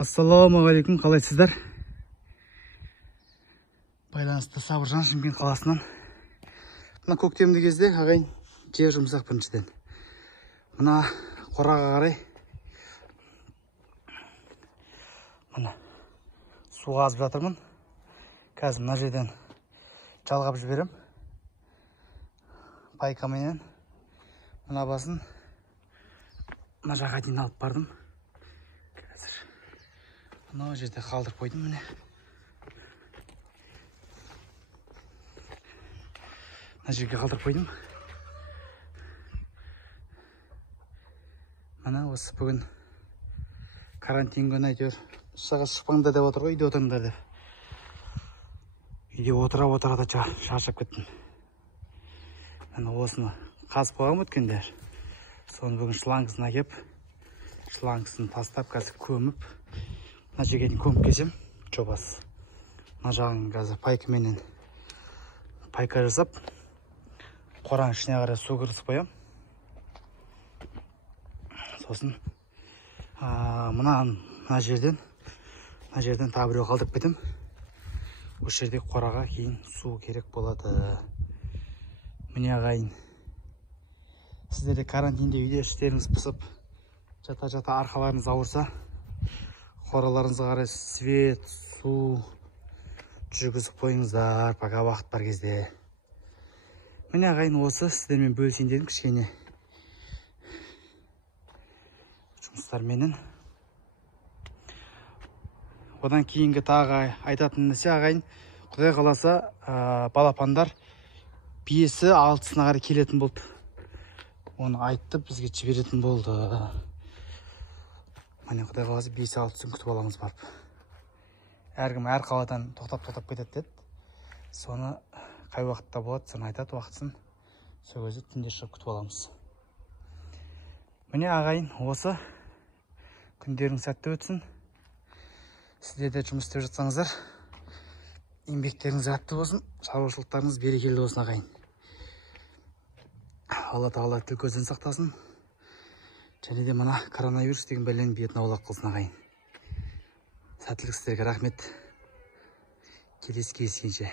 Ассалаумағалейкум, қалайсыздар? Байланысты Сабыржан, Шымкент қаласынан. Мына көктемді кезде ағайын жер жұмсақ біріншіден. Мына қораға қарай мына су қазып жатырмын. Қазір мына жерден жалғап жіберем. Пайкаменен мына басын мына жаққа дейін алып бардым. Қазір мына жерде қалдырып қойдым міне. Мына жерге қалдырып қойдым. Мына осы бүгін карантин күні әйтеуір шаға шықпаңдар деп отыр ғой, үйде отырыңдар деп. Үйде отыра да шаршап кеттім. Мына осыны қазып қойғам өткенде. Соны бүгін шлангысын әкеп, шлангысын тастап, қазір көміп, мына жерге дейін көміп kesем, жобасы. Мына жағын қазір пайкаменен пайка жасап, қораның ішіне қарай су кіргізіп қоям. Сосын мына жерден тағы біреу қалдырып кетем. Осы жерде қораға кейін су керек болады. Міне ағайын, сіздерде карантинде үйде іштеріңіз пысып, жата арқаларыңыз ауырса, қораларыңызға қарай свет, су жүргізіп қойыңыздар, пока уақыт бар кезде. Міне ағайын, осы сіздермен бөлісейін дедім кішкене жұмыстарменен. Одан кейінгі тағы айтатын нәрсе ағайын, Құдай қаласа балапандар 5-6-сына қарай келетін болды. Оны айтып бізге жіберетін болды. Міне Құдай қаласа 5-6-сын күтіп аламыз барып. Әркім әр қаладан тоқтап кетеді деді. Соны қай уақытта болады, соны айтады уақытсын. Сол кезде түнде шығып күтіп аламыз. Міне ағайын, осы күндерің сәтті өтсін. Сіздер де жұмыс істеп жатсаңыздар, еңбектеріңіз сәтті болсын, шаруашылықтарыңыз берекелі болсын ағайын. Алла тағала тіл көзден сақтасын. Және де мына коронавирус деген бәленің бетін аулақ қылсын ағайын. Сәттілік сіздерге рахмет. Келесі кездескенше.